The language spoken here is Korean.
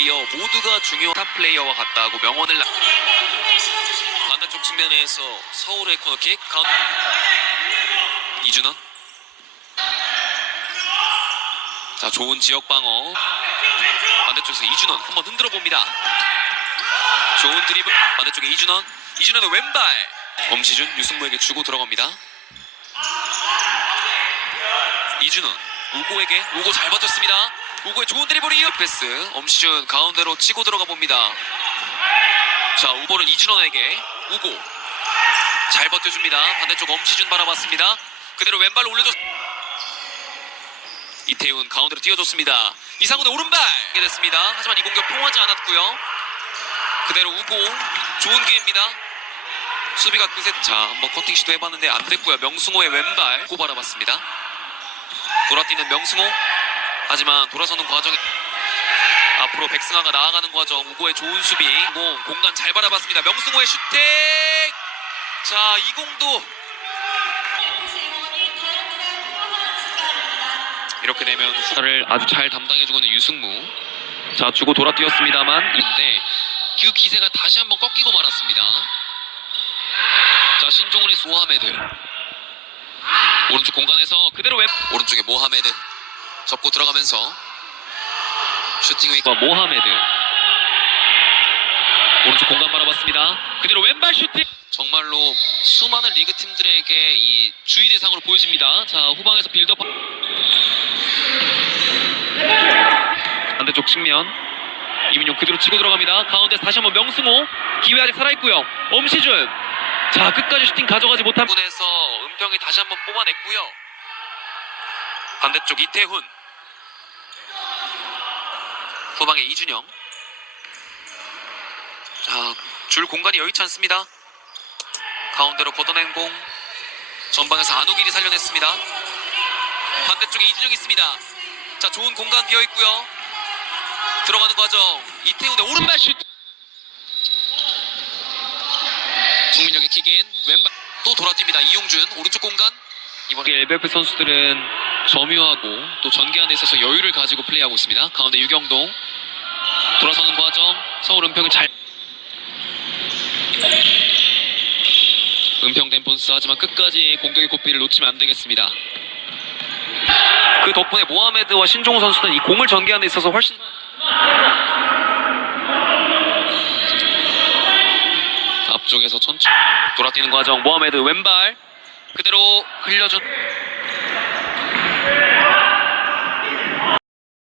플레이어 모두가 중요한 탑 플레이어와 같다고 명언을 나... 반대쪽 측면에서 서울의 코너킥 가운 이준원. 자 좋은 지역 방어. 반대쪽에서 이준원. 한번 흔들어 봅니다. 좋은 드리블. 반대쪽에 이준원. 이준원의 왼발. 엄시준 유승모에게 주고 들어갑니다. 이준원 우고에게 우고 잘 버텼습니다. 우고의 좋은 드리블 이어 패스. 엄시준 가운데로 치고 들어가 봅니다. 자 우볼은 이준원에게 우고 잘 버텨줍니다. 반대쪽 엄시준 바라봤습니다. 그대로 왼발로 올려줬 이태훈 가운데로 띄워줬습니다. 이상훈의 오른발! 이게 됐습니다. 하지만 이 공격 통하지 않았고요. 그대로 우고 좋은 기회입니다. 수비가 그새 자 한번 커팅 시도 해봤는데 안 됐고요. 명승호의 왼발. 고 바라봤습니다 돌아뛰는 명승호. 하지만 돌아서는 과정에 앞으로 백승환가 나아가는 과정 우고의 좋은 수비. 공 공간 잘 바라봤습니다. 명승호의 슈팅 자 이 공도. 이렇게 되면 후타를 아주 잘 담당해주고 있는 유승무. 자 주고 돌아 뛰었습니다만 인데 그 기세가 다시 한번 꺾이고 말았습니다. 자 신종훈의 모하메드 오른쪽 공간에서 그대로 웹. 오른쪽에 모하메드 접고 들어가면서 슈팅 웨이과 모하메드. 오른쪽 공간 바라봤습니다. 그대로 왼발 슈팅. 정말로 수많은 리그 팀들에게 이 주의 대상으로 보여집니다. 자 후방에서 빌드업. 반대쪽 측면. 이민용 그대로 치고 들어갑니다. 가운데서 다시 한번 명승호. 기회 아직 살아있고요. 엄시준 자 끝까지 슈팅 가져가지 못한 분에서 은평이 다시 한번 뽑아냈고요. 반대쪽 이태훈. 후방에 이준영. 자줄 공간이 여의치 않습니다. 가운데로 걷어낸 공. 전방에서 안우길이 살려냈습니다. 반대쪽에 이준영이 있습니다. 자 좋은 공간 비어 있고요. 들어가는 과정. 이태훈의 오른발 슛 송민영의 킥인 왼발 또 돌아뜁니다. 이용준 오른쪽 공간. 이번에 LBF 선수들은 점유하고 또 전개하는 데 있어서 여유를 가지고 플레이하고 있습니다. 가운데 유경동 돌아서는 과정 서울 은평을 잘 은평 댐폰스. 하지만 끝까지 공격의 고삐를 놓치면 안 되겠습니다. 그 덕분에 모하메드와 신종우 선수는 이 공을 전개하는 데 있어서 훨씬 앞쪽에서 천천히 돌아뛰는 과정. 모하메드 왼발 그대로 흘려준